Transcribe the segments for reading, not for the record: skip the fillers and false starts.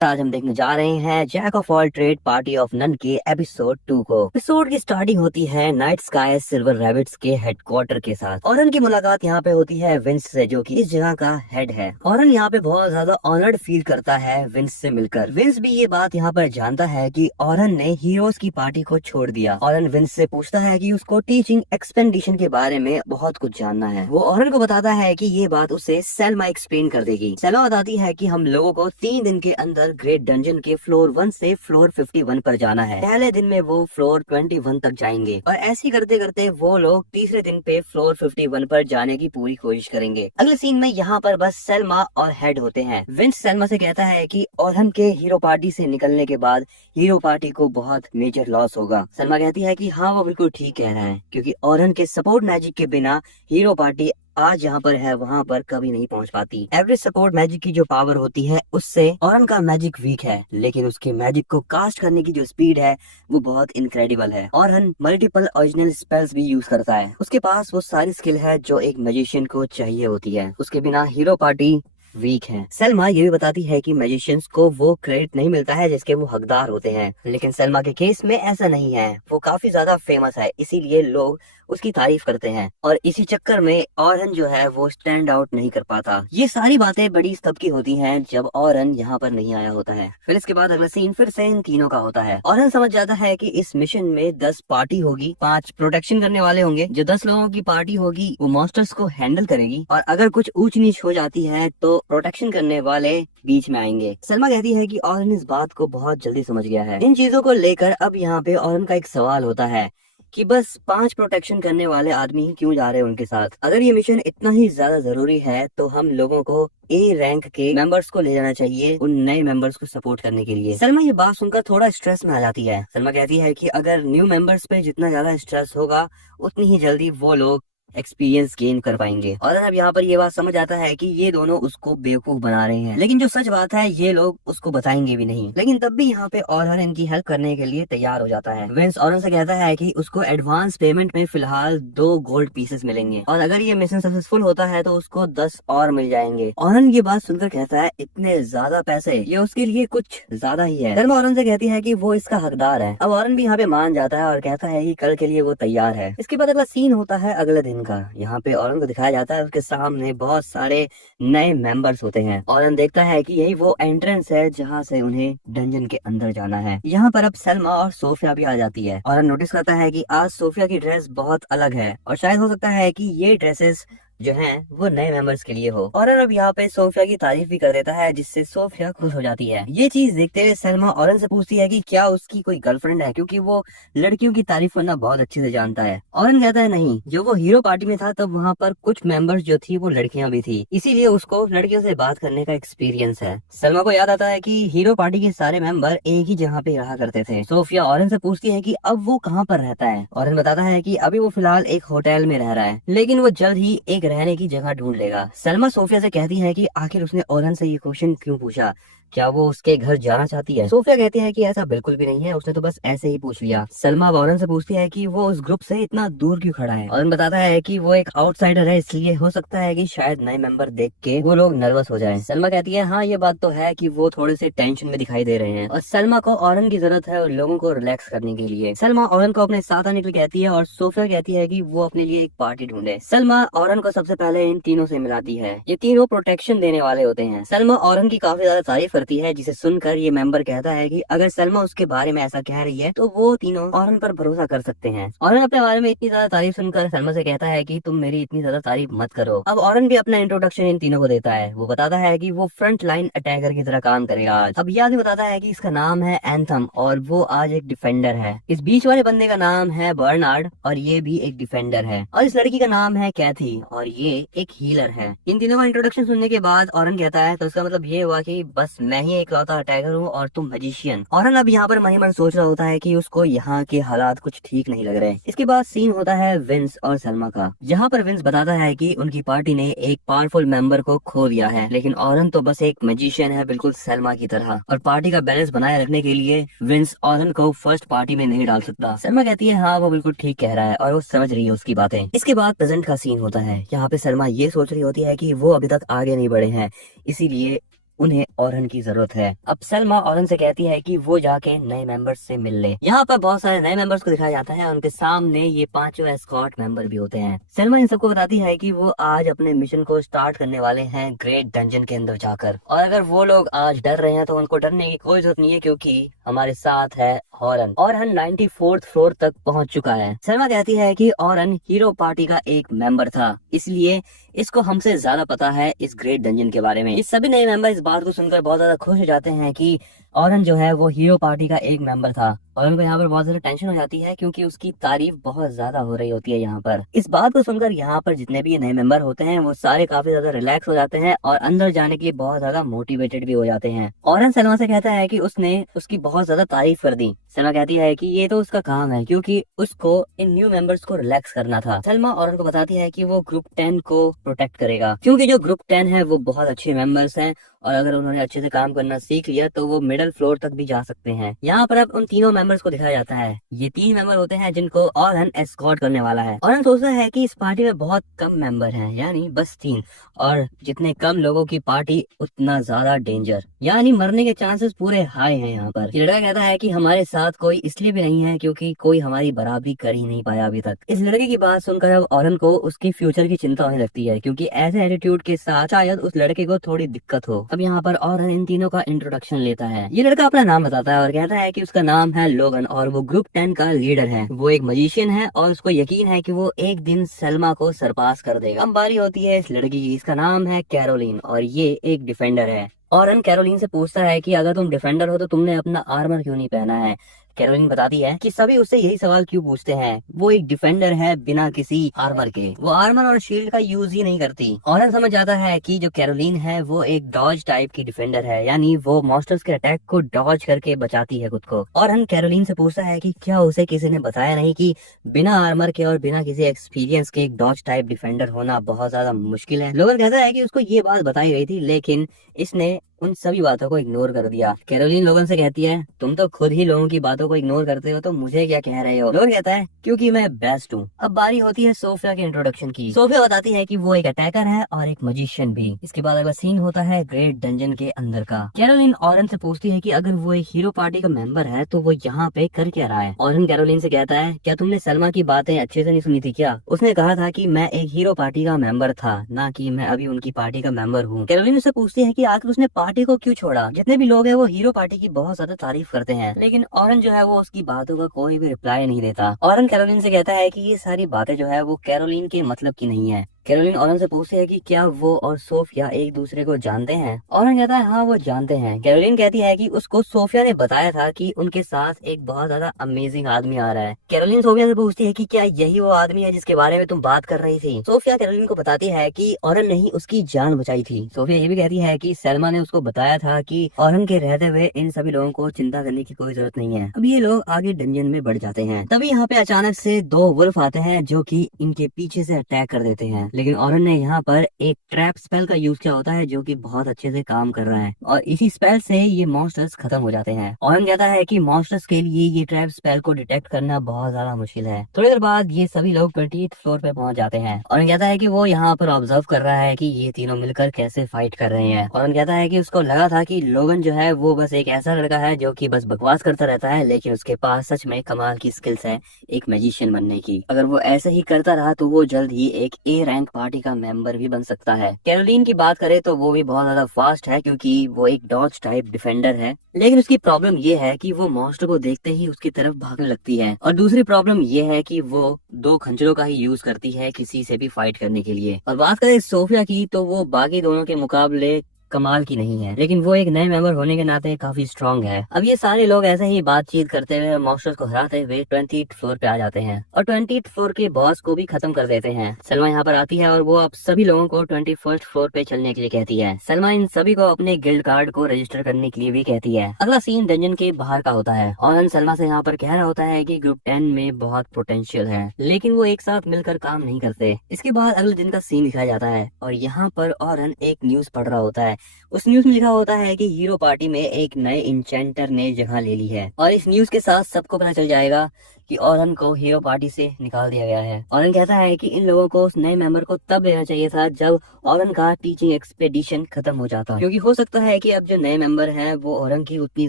आज हम देखने जा रहे हैं jack of all trade party of none के एपिसोड 2 को। एपिसोड की स्टार्टिंग होती है नाइट स्काई सिल्वर रैबिट्स के हेडक्वार्टर के साथ। ऑरन की मुलाकात यहाँ पे होती है विंस से, जो कि इस जगह का हेड है। ऑरन यहाँ पे बहुत ज्यादा ऑनर्ड फील करता है विंस से मिलकर। विंस भी ये बात यहाँ पर जानता है कि ऑरन ने हीरोज की पार्टी को छोड़ दिया। ऑरन विंस से पूछता है कि उसको टीचिंग एक्सपेंडिशन के बारे में बहुत कुछ जानना है। वो ऑरन को बताता है कि ये बात उसे सेल्मा एक्सप्लेन कर देगी। सेल्मा बताती है कि हम लोगों को 3 दिन के अंदर ग्रेट डंजन के फ्लोर 1 से फ्लोर 51 पर जाना है। पहले दिन में वो फ्लोर 21 तक जाएंगे और ऐसे करते करते वो लोग तीसरे दिन पे फ्लोर 51 पर जाने की पूरी कोशिश करेंगे। अगले सीन में यहाँ पर बस सेल्मा और हेड होते हैं। विंस सेल्मा से कहता है कि ऑरन के हीरो पार्टी से निकलने के बाद हीरो पार्टी को बहुत मेजर लॉस होगा। सेल्मा कहती है कि हाँ, वो बिल्कुल ठीक कह रहा है, क्योंकि ऑरन के सपोर्ट मैजिक के बिना हीरो पार्टी आज जहाँ पर है वहाँ पर कभी नहीं पहुँच पाती। एवरेज सपोर्ट मैजिक की जो पावर होती है उससे ऑरन का मैजिक वीक है, लेकिन उसके मैजिक को कास्ट करने की जो स्पीड है वो बहुत इनक्रेडिबल है। ऑरन मल्टीपल ओरिजिनल स्पेल्स भी यूज करता है। उसके पास वो सारी स्किल है जो एक मैजिशियन को चाहिए होती है। उसके बिना हीरो पार्टी वीक है। सेल्मा ये भी बताती है कि मैजिशियंस को वो क्रेडिट नहीं मिलता है जिसके वो हकदार होते हैं, लेकिन सेल्मा के केस में ऐसा नहीं है। वो काफी ज्यादा फेमस है, इसीलिए लोग उसकी तारीफ करते हैं और इसी चक्कर में ऑरन जो है वो स्टैंड आउट नहीं कर पाता। ये सारी बातें बड़ी तब की होती हैं जब ऑरन यहाँ पर नहीं आया होता है। फिर इसके बाद अगला सीन फिर से इन तीनों का होता है। ऑरन समझ जाता है कि इस मिशन में 10 पार्टी होगी, 5 प्रोटेक्शन करने वाले होंगे। जो 10 लोगों की पार्टी होगी वो मॉन्स्टर्स को हैंडल करेगी और अगर कुछ ऊंच नीच हो जाती है तो प्रोटेक्शन करने वाले बीच में आएंगे। सलमा कहती है कि ऑरन इस बात को बहुत जल्दी समझ गया है। इन चीजों को लेकर अब यहाँ पे ऑरन का एक सवाल होता है कि बस 5 प्रोटेक्शन करने वाले आदमी ही क्यों जा रहे हैं उनके साथ। अगर ये मिशन इतना ही ज्यादा जरूरी है तो हम लोगों को ए रैंक के मेंबर्स को ले जाना चाहिए उन नए मेंबर्स को सपोर्ट करने के लिए। सलमा ये बात सुनकर थोड़ा स्ट्रेस में आ जाती है। सलमा कहती है कि अगर न्यू मेंबर्स पे जितना ज्यादा स्ट्रेस होगा उतनी ही जल्दी वो लोग एक्सपीरियंस गेन कर पाएंगे। और अब यहाँ पर ये बात समझ आता है कि ये दोनों उसको बेवकूफ बना रहे हैं, लेकिन जो सच बात है ये लोग उसको बताएंगे भी नहीं। लेकिन तब भी यहाँ पे ऑरन इनकी हेल्प करने के लिए तैयार हो जाता है। विंस ऑरन से कहता है कि उसको एडवांस पेमेंट में फिलहाल 2 गोल्ड पीसेस मिलेंगे और अगर ये मिशन सक्सेसफुल होता है तो उसको 10 और मिल जाएंगे। ऑरन ये बात सुनकर कहता है इतने ज्यादा पैसे, ये उसके लिए कुछ ज्यादा ही है। सलमा ऑरन से कहती है कि वो इसका हकदार है। अब ऑरन भी यहाँ पे मान जाता है और कहता है कि कल के लिए वो तैयार है। इसके बाद अगला सीन होता है अगले दिन का। यहाँ पे ऑरन को दिखाया जाता है उसके सामने बहुत सारे नए मेंबर्स होते हैं। ऑरन देखता है कि यही वो एंट्रेंस है जहाँ से उन्हें डंजन के अंदर जाना है। यहाँ पर अब सेल्मा और सोफिया भी आ जाती है। ऑरन नोटिस करता है कि आज सोफिया की ड्रेस बहुत अलग है और शायद हो सकता है कि ये ड्रेसेस जो हैं वो नए मेंबर्स के लिए हो। ऑरन अब यहाँ पे सोफिया की तारीफ भी कर देता है जिससे सोफिया खुश हो जाती है। ये चीज देखते हुए सलमा ऑरन से पूछती है कि क्या उसकी कोई गर्लफ्रेंड है, क्योंकि वो लड़कियों की तारीफ करना बहुत अच्छे से जानता है। ऑरन कहता है नहीं, जो वो हीरो पार्टी में था तब वहाँ पर कुछ मेंबर्स जो थी वो लड़कियां भी थी, इसीलिए उसको लड़कियों से बात करने का एक्सपीरियंस है। सलमा को याद आता है कि हीरो पार्टी के सारे मेंबर एक ही जगह पे रहा करते थे। सोफिया ऑरन से पूछती है कि अब वो कहाँ पर रहता है। ऑरन बताता है कि अभी वो फिलहाल एक होटल में रह रहा है, लेकिन वो जल्द ही एक रहने की जगह ढूंढ लेगा। सलमा सोफिया से कहती है कि आखिर उसने ऑरन से ये क्वेश्चन क्यों पूछा, क्या वो उसके घर जाना चाहती है। सोफिया कहती है कि ऐसा बिल्कुल भी नहीं है, उसने तो बस ऐसे ही पूछ लिया। सलमा ऑरन से पूछती है कि वो उस ग्रुप से इतना दूर क्यों खड़ा है। ऑरन बताता है कि वो एक आउटसाइडर है, इसलिए हो सकता है कि शायद नए मेंबर देख के वो लोग नर्वस हो जाएं। सलमा कहती है हाँ, ये बात तो है कि वो थोड़े से टेंशन में दिखाई दे रहे हैं और सलमा को ऑरन की जरूरत है और लोगों को रिलैक्स करने के लिए। सलमा ऑरन को अपने साथ आने के लिए कहती है और सोफिया कहती है कि वो अपने लिए एक पार्टी ढूंढे। सलमा ऑरन को सबसे पहले इन तीनों से मिलाती है। ये तीनों प्रोटेक्शन देने वाले होते हैं। सलमा ऑरन की काफी ज्यादा तारीफ करती है, जिसे सुनकर ये मेंबर कहता है कि अगर सलमा उसके बारे में ऐसा कह रही है तो वो तीनों ऑरन पर भरोसा कर सकते हैं। ऑरन अपने बारे में इतनी ज्यादा तारीफ सुनकर सलमा से कहता है कि तुम मेरी इतनी ज्यादा तारीफ मत करो। अब ऑरन भी अपना इंट्रोडक्शन इन तीनों को देता है। वो बताता है कि वो फ्रंट लाइन अटैकर की तरह काम करेगा आज। अब ये आदमी बताता है कि इसका नाम है एंथम और वो आज एक डिफेंडर है। इस बीच वाले बंदे का नाम है बर्नार्ड और ये भी एक डिफेंडर है और इस लड़की का नाम है कैथी और ये एक हीलर है। इन तीनों का इंट्रोडक्शन सुनने के बाद ऑरन कहता है तो इसका मतलब ये हुआ कि बस मैं ही एक लौता अटैकर हूँ और तुम मैजिशियन। ऑरन अब यहाँ पर मन ही मन सोच रहा होता है कि उसको यहाँ के हालात कुछ ठीक नहीं लग रहे। इसके बाद सीन होता है विंस और सलमा का, जहाँ पर विंस बताता है कि उनकी पार्टी ने एक पावरफुल मेंबर को खो दिया है, लेकिन ऑरन तो बस एक मैजिशियन है बिल्कुल सलमा की तरह और पार्टी का बैलेंस बनाए रखने के लिए विंस ऑरन को फर्स्ट पार्टी में नहीं डाल सकता। सलमा कहती है हाँ, वो बिल्कुल ठीक कह रहा है और वो समझ रही है उसकी बातें। इसके बाद प्रेजेंट का सीन होता है। यहाँ पे सलमा ये सोच रही होती है कि वो अभी तक आगे नहीं बढ़े हैं, इसीलिए उन्हें औरन की जरूरत है। अब सलमा औरन से कहती है कि वो जाके नए मेंबर्स से मिल ले। यहाँ पर बहुत सारे नए मेंबर्स को दिखाया जाता है, उनके सामने ये 5 एस्कॉर्ट मेंबर भी होते हैं। सलमा इन सबको बताती है कि वो आज अपने मिशन को स्टार्ट करने वाले हैं ग्रेट डंजन के अंदर जाकर, और अगर वो लोग आज डर रहे हैं तो उनको डरने की कोई जरूरत नहीं है, क्योंकि हमारे साथ है औरन। औरन 94th फ्लोर तक पहुंच चुका है। सलमा कहती है कि औरन हीरो पार्टी का एक मेंबर था, इसलिए इसको हमसे ज्यादा पता है इस ग्रेट डंजन के बारे में। इस सभी नए मेंबर इस बात को सुनकर बहुत ज्यादा खुश हो जाते हैं कि औरन जो है वो हीरो पार्टी का एक मेंबर था, और उनको यहाँ पर बहुत ज्यादा टेंशन हो जाती है क्योंकि उसकी तारीफ बहुत ज्यादा हो रही होती है यहाँ पर। इस बात को सुनकर यहाँ पर जितने भी नए मेंबर होते हैं वो सारे काफी ज्यादा रिलैक्स हो जाते हैं और अंदर जाने के लिए बहुत ज्यादा मोटिवेटेड भी हो जाते हैं। औरन सलमा से कहता है कि उसने उसकी बहुत ज्यादा तारीफ कर दी। सलमा कहती है कि ये तो उसका काम है, क्योंकि उसको इन न्यू मेंबर्स को रिलैक्स करना था। सलमा औरन को बताती है कि वो ग्रुप 10 को प्रोटेक्ट करेगा, क्योंकि जो ग्रुप 10 है वो बहुत अच्छे मेंबर्स हैं, और अगर उन्होंने अच्छे से काम करना सीख लिया तो वो मिडिल फ्लोर तक भी जा सकते हैं। यहाँ पर अब उन तीनों मेंबर्स को दिखाया जाता है। ये 3 मेंबर होते हैं जिनको औरन एस्कॉर्ट करने वाला है। औरन सोचता है कि इस पार्टी में बहुत कम मेंबर हैं, यानी बस 3, और जितने कम लोगों की पार्टी उतना ज्यादा डेंजर, यानी मरने के चांसेस पूरे हाई हैं। यहाँ पर लड़का कहता है कि हमारे साथ कोई इसलिए भी नहीं है क्योंकि कोई हमारी बराबरी कर ही नहीं पाया अभी तक। इस लड़के की बात सुनकर अब औरन को उसकी फ्यूचर की चिंता होने लगती है, क्योंकि ऐसे एटीट्यूड के साथ शायद उस लड़के को थोड़ी दिक्कत हो। अब यहाँ पर औरन इन तीनों का इंट्रोडक्शन लेता है। ये लड़का अपना नाम बताता है और कहता है कि उसका नाम है लोगन और वो ग्रुप 10 का लीडर है। वो एक मजिशियन है और उसको यकीन है कि वो एक दिन सलमा को सरपास कर देगा। अब बारी होती है इस लड़की की। इसका नाम है कैरोलिन और ये एक डिफेंडर है। औरन कैरोलिन से पूछता है कि अगर तुम डिफेंडर हो तो तुमने अपना आर्मर क्यों नहीं पहना है। कैरोलिन बताती है कि सभी उससे यही सवाल क्यों पूछते हैं, वो एक डिफेंडर है बिना किसी आर्मर के, वो आर्मर और शील्ड का यूज ही नहीं करती। औरन समझ जाता है कि जो कैरोलिन है वो एक डॉज टाइप की डिफेंडर है, यानी वो मॉन्स्टर्स के अटैक को डॉज करके बचाती है खुद को। औरन कैरोलिन से पूछता है कि क्या उसे किसी ने बताया नहीं कि बिना आर्मर के और बिना किसी एक्सपीरियंस के एक डॉज टाइप डिफेंडर होना बहुत ज्यादा मुश्किल है। लोगन कहता है कि उसको ये बात बताई गई थी, लेकिन इसने उन सभी बातों को इग्नोर कर दिया। कैरोलिन लोगन से कहती है तुम तो खुद ही लोगों की बातों को इग्नोर करते हो, तो मुझे क्या कह रहे हो। लोगन कहता है क्योंकि मैं बेस्ट हूँ। अब बारी होती है सोफिया के इंट्रोडक्शन की। सोफिया बताती है कि वो एक अटैकर है और एक मजिशियन भी। इसके बाद अगला सीन होता है ग्रेट डंजन के अंदर का। कैरोलिन ऑरन से पूछती है कि अगर वो एक हीरो पार्टी का मेंबर है तो वो यहाँ पे कर क्या रहा है। ऑरन कैरोलिन से कहता है क्या तुमने सलमा की बातें अच्छे से नहीं सुनी थी क्या, उसने कहा था कि मैं एक हीरो पार्टी का मेंबर था, ना कि मैं अभी उनकी पार्टी का मेंबर हूँ। कैरोलिन उससे पूछती है कि आखिर उसने पार्टी को क्यों छोड़ा। जितने भी लोग हैं वो हीरो पार्टी की बहुत ज्यादा तारीफ करते हैं, लेकिन ऑरन जो है वो उसकी बातों का कोई भी रिप्लाई नहीं देता। ऑरन कैरोलिन से कहता है कि ये सारी बातें जो है वो कैरोलिन के मतलब की नहीं है। कैरोलिन ऑरन से पूछती है कि क्या वो और सोफिया एक दूसरे को जानते हैं। ऑरन कहता है हाँ वो जानते हैं। कैरोलिन कहती है कि उसको सोफिया ने बताया था कि उनके साथ एक बहुत ज्यादा अमेजिंग आदमी आ रहा है। कैरोलिन सोफिया से पूछती है कि क्या यही वो आदमी है जिसके बारे में तुम बात कर रही थी। सोफिया कैरोलिन को बताती है कि ऑरन ने ही उसकी जान बचाई थी। सोफिया ये भी कहती है कि सलमा ने उसको बताया था कि ऑरन के रहते हुए इन सभी लोगों को चिंता करने की कोई जरूरत नहीं है। अब ये लोग आगे डंजन में बढ़ जाते हैं। तभी यहाँ पे अचानक से 2 वुल्फ आते हैं जो कि इनके पीछे से अटैक कर देते हैं, लेकिन ऑरन ने यहाँ पर एक ट्रैप स्पेल का यूज किया होता है जो कि बहुत अच्छे से काम कर रहा है, और इसी स्पेल से ये मॉन्स्टर्स खत्म हो जाते हैं। ऑरन कहता है कि मॉन्स्टर्स के लिए ये ट्रैप स्पेल को डिटेक्ट करना बहुत ज्यादा मुश्किल है। थोड़ी देर बाद ये सभी लोग 20th फ्लोर पे पहुंच जाते हैं। ऑरन कहता है कि वो यहाँ पर ऑब्जर्व कर रहा है कि ये तीनों मिलकर कैसे फाइट कर रहे हैं। ऑरन कहता है कि उसको लगा था कि लोगन जो है वो बस एक ऐसा लड़का है जो कि बस बकवास करता रहता है, लेकिन उसके पास सच में कमाल की स्किल्स है एक मैजिशियन बनने की। अगर वो ऐसे ही करता रहा तो वो जल्द ही एक ए रैंक पार्टी का मेंबर भी बन सकता है। कैरोलिन की बात करें तो वो भी बहुत ज्यादा फास्ट है क्योंकि वो एक डॉज टाइप डिफेंडर है, लेकिन उसकी प्रॉब्लम ये है कि वो मॉन्स्टर को देखते ही उसकी तरफ भागने लगती है। और दूसरी प्रॉब्लम ये है कि वो 2 खंजरों का ही यूज करती है किसी से भी फाइट करने के लिए। और बात करें सोफिया की तो वो बाकी दोनों के मुकाबले कमाल की नहीं है, लेकिन वो एक नए मेंबर होने के नाते काफी स्ट्रांग है। अब ये सारे लोग ऐसे ही बातचीत करते हुए मॉन्स्टर्स को हराते हुए 20th फ्लोर पे आ जाते हैं और 20th फ्लोर के बॉस को भी खत्म कर देते हैं। सलमा यहाँ पर आती है और वो अब सभी लोगों को 21st फ्लोर पे चलने के लिए कहती है। सलमा इन सभी को अपने गिल्ड कार्ड को रजिस्टर करने के लिए भी कहती है। अगला सीन डंजन के बाहर का होता है। ऑरन सलमा से यहाँ पर कह रहा होता है कि ग्रुप 10 में बहुत पोटेंशियल है, लेकिन वो एक साथ मिलकर काम नहीं करते। इसके बाद अगले दिन का सीन दिखाया जाता है और यहाँ पर ऑरन एक न्यूज पढ़ रहा होता है। उस न्यूज में लिखा होता है कि हीरो पार्टी में एक नए इंचेंटर ने जगह ले ली है, और इस न्यूज के साथ सबको पता चल जाएगा कि औरन को हीरो पार्टी से निकाल दिया गया है। औरन कहता है कि इन लोगों को, उस नए मेंबर को तब लेना चाहिए था जब औरन का टीचिंग एक्सपेडिशन खत्म हो जाता, क्योंकि हो सकता है कि अब जो नए मेंबर हैं वो औरन की उतनी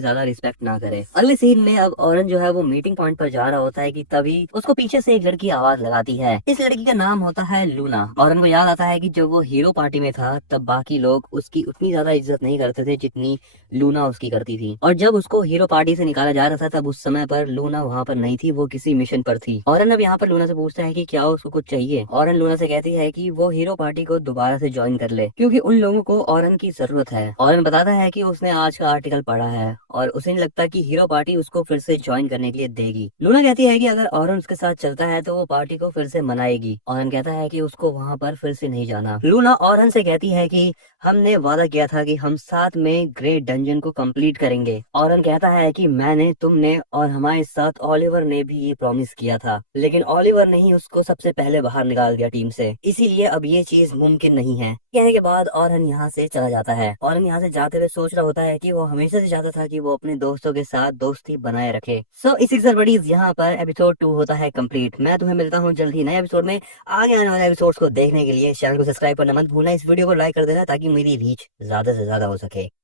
ज्यादा रिस्पेक्ट ना करे। अगले सीन में अब औरन जो है वो मीटिंग पॉइंट पर जा रहा होता है कि तभी उसको पीछे से एक लड़की आवाज लगाती है। इस लड़की का नाम होता है लूना। औरन को याद आता है कि जब वो हीरो पार्टी में था तब बाकी लोग उसकी उतनी ज्यादा इज्जत नहीं करते थे जितनी लूना उसकी करती थी, और जब उसको हीरो पार्टी से निकाला जा रहा था तब उस समय पर लूना वहाँ पर नहीं थी, वो किसी मिशन पर थी। औरन अब यहाँ पर लूना से पूछता है कि क्या उसको कुछ चाहिए। औरन लूना से कहती है कि वो हीरो पार्टी को दोबारा से ज्वाइन कर ले क्योंकि उन लोगों को औरन की जरूरत है। औरन बताता है कि उसने आज का आर्टिकल पढ़ा है और उसे नहीं लगता कि हीरो पार्टी उसको फिर से ज्वाइन करने के लिए देगी। लूना कहती है कि अगर औरन उसके साथ चलता है तो वो पार्टी को फिर से मनाएगी। औरन कहता है कि उसको वहाँ पर फिर से नहीं जाना। लूना औरन से कहती है कि हमने वादा किया था कि हम साथ में ग्रेट डंजन को कंप्लीट करेंगे। औरन कहता है कि मैंने, तुमने और हमारे साथ ओलिवर ने भी ये प्रॉमिस किया था, लेकिन ओलिवर ने ही उसको सबसे पहले बाहर निकाल दिया टीम से, इसीलिए अब ये चीज मुमकिन नहीं है। कहने के बाद औरन यहाँ से चला जाता है। औरन यहाँ से जाते हुए सोच रहा होता है कि वो हमेशा से चाहता था कि वो अपने दोस्तों के साथ दोस्ती बनाए रखे। सो इसी के साथ बडीज यहाँ पर एपिसोड 2 होता है कंप्लीट। मैं तुम्हें मिलता हूँ जल्द ही नए एपिसोड में। आगे आने वाले एपिसोड्स को देखने के लिए चैनल को सब्सक्राइब करना मत भूलना, इस वीडियो को लाइक कर देना ताकि मेरी रीच ज्यादा से ज्यादा हो सके।